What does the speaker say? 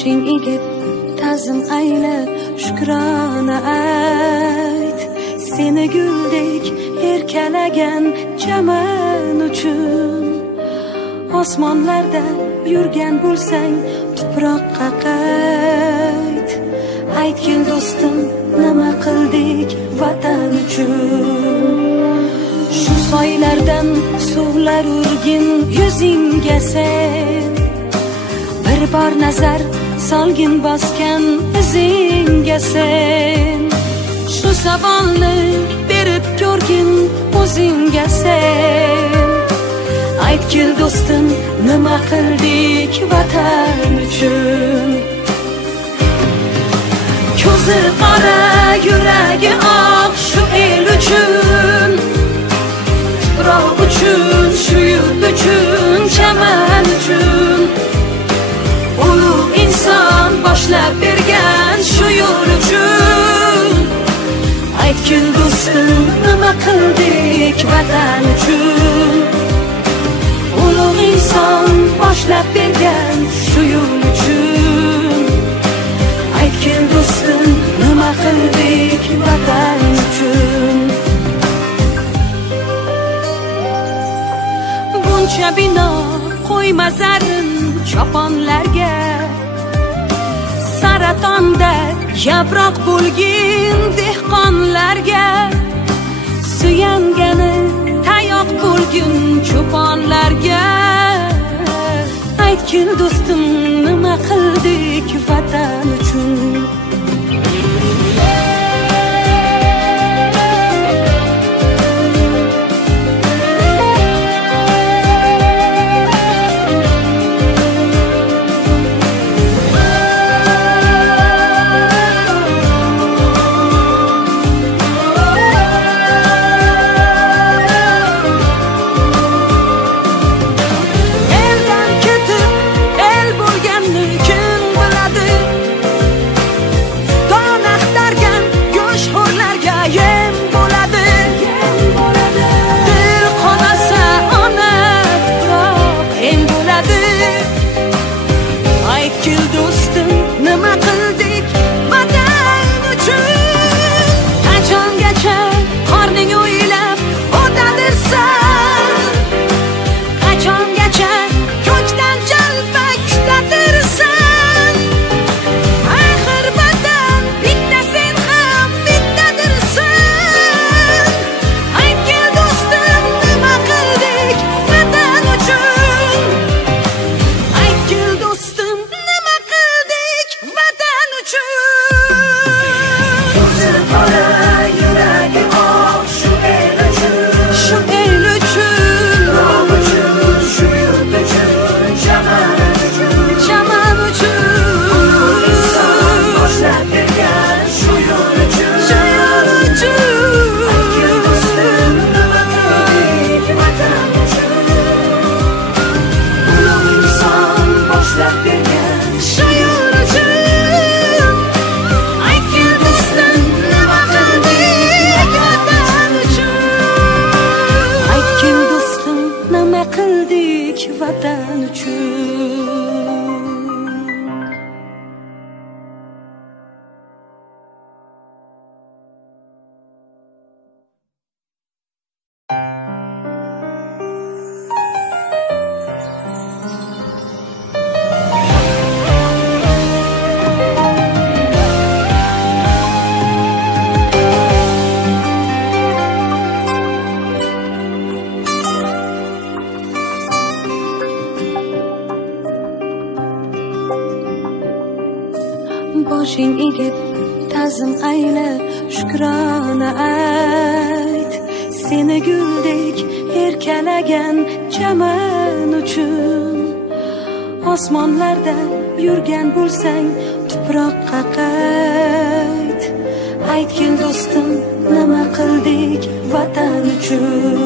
boshing egib ta'zim ayla, shukrona ayt. Seni guldek erkalagan chaman uchun osmonlarda yurgan bo'lsang tuproqqa qayt. Aytgin do'stim, nima qildik vatan uchun? Shu soylardan suvlar urgin yuzingga sen, bir bor nazar solgin bosgan izingga sen. Shu savolni berib ko'rgin o'zingga sen. Aytgin do'stim, nima qildik vatan uchun? Ko'zi qora, yuragi oq shu el uchun, tuproq uchun, shu yurt uchun, chaman uchun. Ulug' inson boshlab bergan shu yo'l uchun. Aytgin do'stim, nima qildik vatan uchun? Ulug' inson boshlab bergan shu yo'l uchun. Aytgin do'stim, nima qildik vatan uchun? Buncha bino qo'yma zarin choponlarga, saratonda yaproq bo'lgin dehqonlarga, suyangani tayoq bo'lgin cho'ponlarga. Aytgin do'stim, nima qildik vatan uchun? Boshing egib ta'zim ayla, shukrona ayt. Seni guldek erkalagan chaman uchun osmonlarda yurgan bo'lsang tuproqqa qayt. Aytgin do'stim, nima qildik vatan uchun?